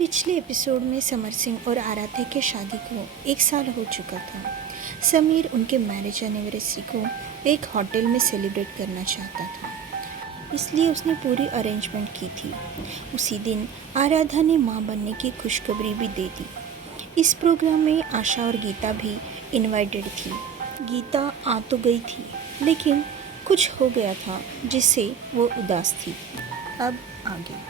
पिछले एपिसोड में समर सिंह और आराध्या की शादी को 1 साल हो चुका था। समीर उनके मैरिज एनिवर्सरी को एक होटल में सेलिब्रेट करना चाहता था, इसलिए उसने पूरी अरेंजमेंट की थी। उसी दिन आराध्या ने मां बनने की खुशखबरी भी दे दी। इस प्रोग्राम में आशा और गीता भी इनवाइटेड थी। गीता आ तो गई थी, लेकिन कुछ हो गया था जिससे वो उदास थी। अब आगे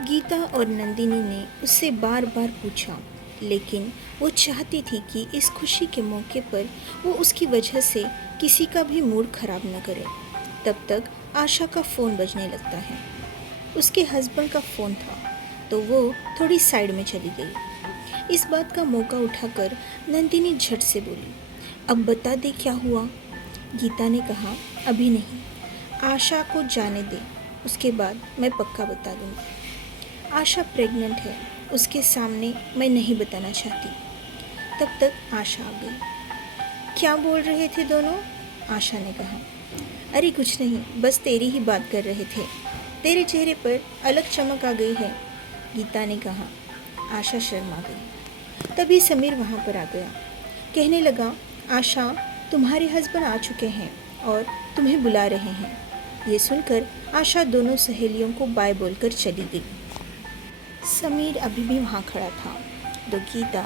गीता और नंदिनी ने उससे बार बार पूछा, लेकिन वो चाहती थी कि इस खुशी के मौके पर वो उसकी वजह से किसी का भी मूड खराब न करे। तब तक आशा का फ़ोन बजने लगता है। उसके हस्बैंड का फ़ोन था, तो वो थोड़ी साइड में चली गई। इस बात का मौका उठाकर नंदिनी झट से बोली, अब बता दे क्या हुआ। गीता ने कहा, अभी नहीं, आशा को जाने दे, उसके बाद मैं पक्का बता दूँगी। आशा प्रेग्नेंट है, उसके सामने मैं नहीं बताना चाहती। तब तक आशा आ गई। क्या बोल रहे थे दोनों? आशा ने कहा, अरे कुछ नहीं, बस तेरी ही बात कर रहे थे, तेरे चेहरे पर अलग चमक आ गई है। गीता ने कहा। आशा शर्मा गई। तभी समीर वहाँ पर आ गया। कहने लगा, आशा, तुम्हारे हस्बैंड आ चुके हैं और तुम्हें बुला रहे हैं। ये सुनकर आशा दोनों सहेलियों को बाय बोलकर चली गई। समीर अभी भी वहाँ खड़ा था, तो गीता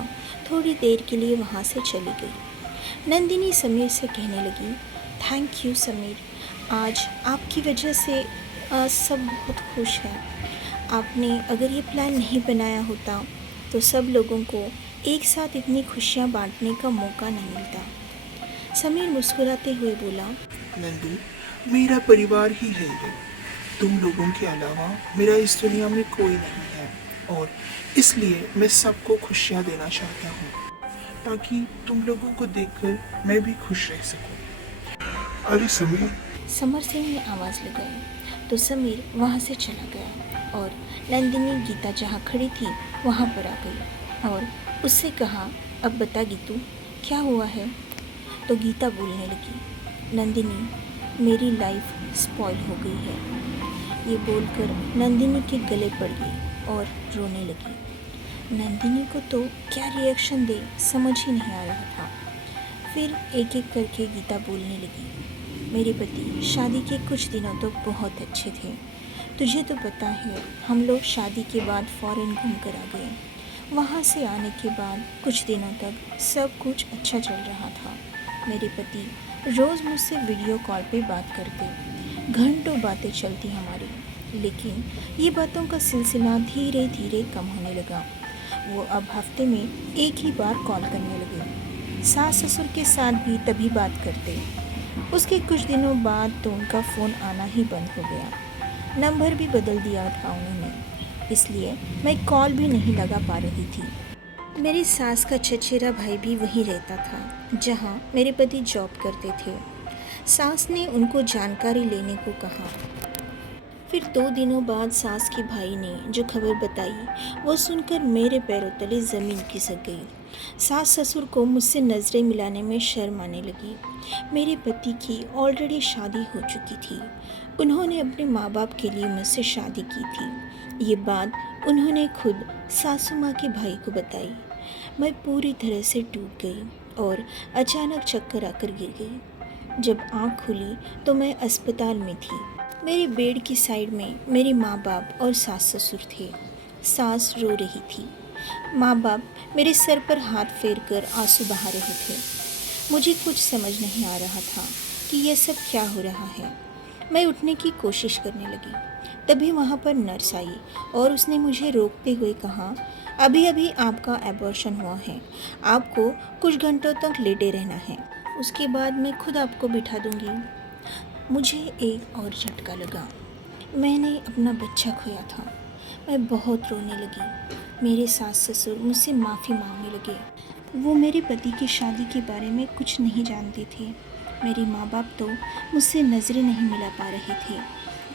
थोड़ी देर के लिए वहाँ से चली गई। नंदिनी समीर से कहने लगी, थैंक यू समीर, आज आपकी वजह से सब बहुत खुश हैं। आपने अगर ये प्लान नहीं बनाया होता तो सब लोगों को एक साथ इतनी खुशियाँ बांटने का मौका नहीं मिलता। समीर मुस्कुराते हुए बोला, नंदी, मेरा परिवार ही है ये। तुम लोगों के अलावा मेरा इस दुनिया में कोई नहीं है और इसलिए मैं सबको खुशियाँ देना चाहता हूँ, ताकि तुम लोगों को देखकर मैं भी खुश रह सकूँ। अरे समीर, समर सिंह ने आवाज़ लगाई तो समीर वहाँ से चला गया और नंदिनी गीता जहाँ खड़ी थी वहाँ पर आ गई और उससे कहा, अब बता गीतू, क्या हुआ है? तो गीता बोलने लगी, नंदिनी, मेरी लाइफ स्पॉइल हो गई है। ये बोलकर नंदिनी के गले पड़ गई और रोने लगी। नंदिनी को तो क्या रिएक्शन दे समझ ही नहीं आ रहा था। फिर एक एक करके गीता बोलने लगी, मेरे पति शादी के कुछ दिनों तो बहुत अच्छे थे। तुझे तो पता है, हम लोग शादी के बाद फॉरेन घूम कर आ गए। वहाँ से आने के बाद कुछ दिनों तक सब कुछ अच्छा चल रहा था। मेरे पति रोज़ मुझसे वीडियो कॉल पे बात करते, घंटों बातें चलती हमारी। लेकिन ये बातों का सिलसिला धीरे धीरे कम होने लगा। वो अब हफ्ते में एक ही बार कॉल करने लगे। सास ससुर के साथ भी तभी बात करते। उसके कुछ दिनों बाद तो उनका फ़ोन आना ही बंद हो गया। नंबर भी बदल दिया था उन्होंने, इसलिए मैं कॉल भी नहीं लगा पा रही थी। मेरी सास का चचेरा भाई भी वहीं रहता था जहाँ मेरे पति जॉब करते थे। सास ने उनको जानकारी लेने को कहा। फिर 2 दिनों बाद सास के भाई ने जो खबर बताई वो सुनकर मेरे पैरों तले ज़मीन खिसक गई। सास ससुर को मुझसे नज़रें मिलाने में शर्म आने लगी। मेरे पति की ऑलरेडी शादी हो चुकी थी। उन्होंने अपने माँ बाप के लिए मुझसे शादी की थी। ये बात उन्होंने खुद सासू माँ के भाई को बताई। मैं पूरी तरह से टूट गई और अचानक चक्कर आकर गिर गई। जब आँख खुली तो मैं अस्पताल में थी। मेरे बेड की साइड में मेरे माँ बाप और सास ससुर थे। सास रो रही थी। माँ बाप मेरे सर पर हाथ फेर कर आंसू बहा रहे थे। मुझे कुछ समझ नहीं आ रहा था कि यह सब क्या हो रहा है। मैं उठने की कोशिश करने लगी। तभी वहाँ पर नर्स आई और उसने मुझे रोकते हुए कहा, अभी अभी आपका एबॉर्शन हुआ है, आपको कुछ घंटों तक लेटे रहना है, उसके बाद मैं खुद आपको बिठा दूँगी। मुझे एक और झटका लगा। मैंने अपना बच्चा खोया था। मैं बहुत रोने लगी। मेरे सास ससुर मुझसे माफ़ी मांगने लगे। वो मेरे पति की शादी के बारे में कुछ नहीं जानते थे। मेरे माँ बाप तो मुझसे नज़रें नहीं मिला पा रहे थे।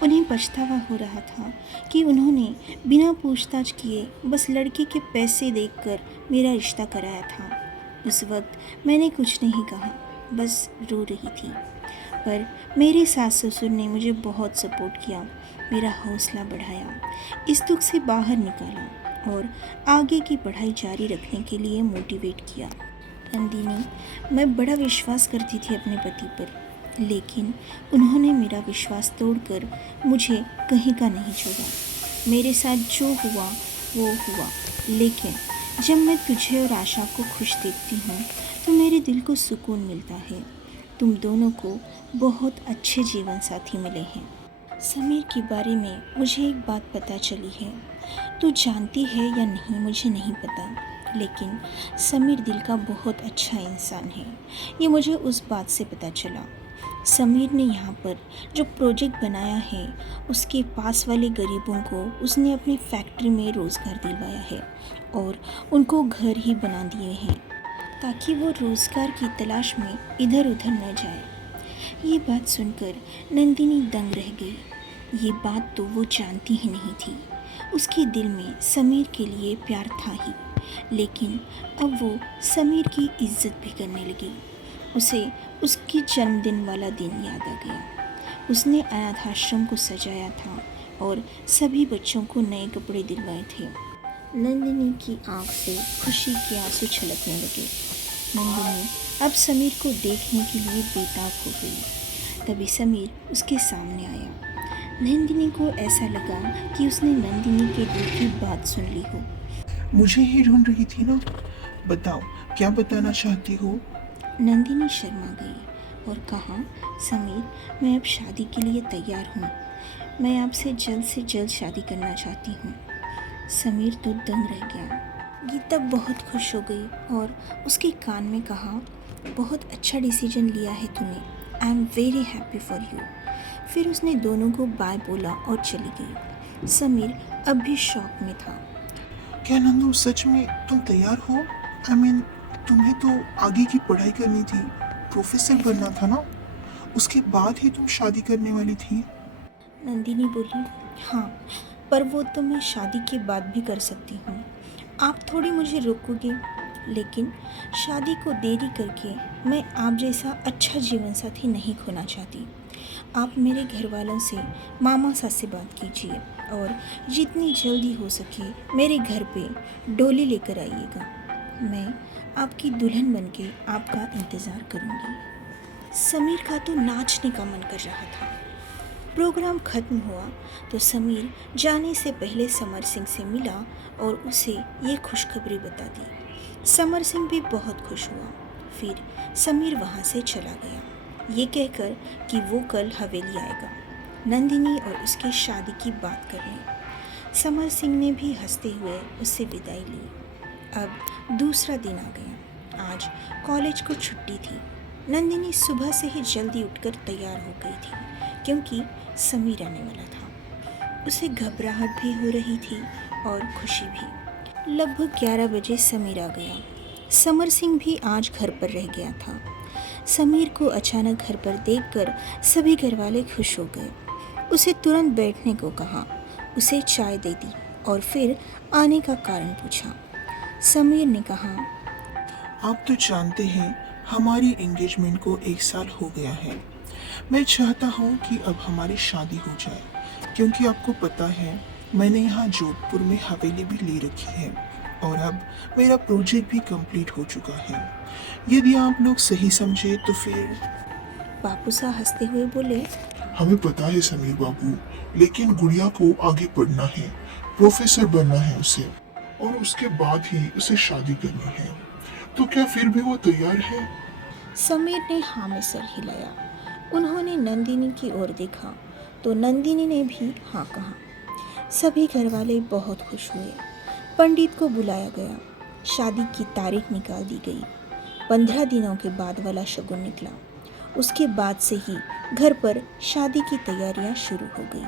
उन्हें पछतावा हो रहा था कि उन्होंने बिना पूछताछ किए बस लड़के के पैसे देखकर मेरा रिश्ता कराया था। उस वक्त मैंने कुछ नहीं कहा, बस रो रही थी। पर मेरे सास ससुर ने मुझे बहुत सपोर्ट किया, मेरा हौसला बढ़ाया, इस दुख से बाहर निकाला और आगे की पढ़ाई जारी रखने के लिए मोटिवेट किया। नंदिनी, मैं बड़ा विश्वास करती थी अपने पति पर, लेकिन उन्होंने मेरा विश्वास तोड़कर मुझे कहीं का नहीं छोड़ा। मेरे साथ जो हुआ वो हुआ, लेकिन जब मैं तुझे और आशा को खुश देखती हूँ तो मेरे दिल को सुकून मिलता है। तुम दोनों को बहुत अच्छे जीवन साथी मिले हैं। समीर के बारे में मुझे एक बात पता चली है। तू जानती है या नहीं मुझे नहीं पता, लेकिन समीर दिल का बहुत अच्छा इंसान है। ये मुझे उस बात से पता चला। समीर ने यहाँ पर जो प्रोजेक्ट बनाया है, उसके पास वाले गरीबों को उसने अपनी फैक्ट्री में रोज़गार दिलवाया है और उनको घर ही बना दिए हैं ताकि वो रोज़गार की तलाश में इधर उधर न जाए। ये बात सुनकर नंदिनी दंग रह गई। ये बात तो वो जानती ही नहीं थी। उसके दिल में समीर के लिए प्यार था ही, लेकिन अब वो समीर की इज्जत भी करने लगी। उसे उसकी जन्मदिन वाला दिन याद आ गया। उसने अनाथ आश्रम को सजाया था और सभी बच्चों को नए कपड़े दिलवाए थे। नंदिनी की आंख से खुशी के आंसू छलकने लगे। नंदिनी अब समीर को देखने के लिए बेताब हो गई। तभी समीर उसके सामने आया। नंदिनी को ऐसा लगा कि उसने नंदिनी के दिल की बात सुन ली हो। मुझे ही ढूंढ रही थी ना? बताओ, क्या बताना चाहती हो? नंदिनी शर्मा गई और कहा, समीर, मैं अब शादी के लिए तैयार हूँ। मैं आपसे जल्द से जल्द शादी करना चाहती हूँ। समीर तो दंग रह गया। गीता बहुत खुश हो गई और उसके कान में कहा, बहुत अच्छा डिसीजन लिया है तूने। I am very happy for you. फिर उसने दोनों को बाय बोला और चली गई। समीर अब भी शॉक में था। क्या नंदू, सच में तुम तैयार हो? तुम्हें तो आगे की पढ़ाई करनी थी, प्रोफेसर बनना था ना? उसके बाद ही तुम शादी करने वाली थी। नंदिनी बोली, हाँ, पर वो तो मैं शादी के बाद भी कर सकती हूँ। आप थोड़ी मुझे रोकोगे, लेकिन शादी को देरी करके मैं आप जैसा अच्छा जीवन साथी नहीं खोना चाहती। आप मेरे घर वालों से मामा सास से बात कीजिए और जितनी जल्दी हो सके मेरे घर पे डोली लेकर आइएगा। मैं आपकी दुल्हन बनके आपका इंतज़ार करूँगी। समीर का तो नाचने का मन कर रहा था। प्रोग्राम खत्म हुआ तो समीर जाने से पहले समर सिंह से मिला और उसे ये खुशखबरी बता दी। समर सिंह भी बहुत खुश हुआ। फिर समीर वहाँ से चला गया, ये कहकर कि वो कल हवेली आएगा नंदिनी और उसकी शादी की बात करने। समर सिंह ने भी हंसते हुए उससे विदाई ली। अब दूसरा दिन आ गया। आज कॉलेज को छुट्टी थी। नंदिनी सुबह से ही जल्दी उठकर तैयार हो गई थी क्योंकि समीर आने वाला था। उसे घबराहट भी हो रही थी और खुशी भी। लगभग 11 बजे समीर आ गया। समर सिंह भी आज घर पर रह गया था। समीर को अचानक घर पर देखकर सभी घरवाले खुश हो गए। उसे तुरंत बैठने को कहा, उसे चाय दे दी और फिर आने का कारण पूछा। समीर ने कहा, आप तो जानते हैं हमारी एंगेजमेंट को 1 साल हो गया है। मैं चाहता हूँ कि अब हमारी शादी हो जाए, क्योंकि आपको पता है मैंने यहाँ जोधपुर में हवेली भी ले रखी है और अब मेरा प्रोजेक्ट भी कंप्लीट हो चुका है। यदि आप लोग सही समझे तो फिर। बापू सा हंसते हुए बोले, हमें पता है समीर बाबू, लेकिन गुड़िया को आगे पढ़ना है, प्रोफेसर बनना है उसे, और उसके बाद ही उसे शादी करनी है। तो क्या फिर भी वो तैयार है? समीर ने हाँ में सर हिलाया। उन्होंने नंदिनी की ओर देखा तो नंदिनी ने भी हाँ कहा। सभी घरवाले बहुत खुश हुए। पंडित को बुलाया गया। शादी की तारीख निकाल दी गई। 15 दिनों के बाद वाला शगुन निकला। उसके बाद से ही घर पर शादी की तैयारियां शुरू हो गई।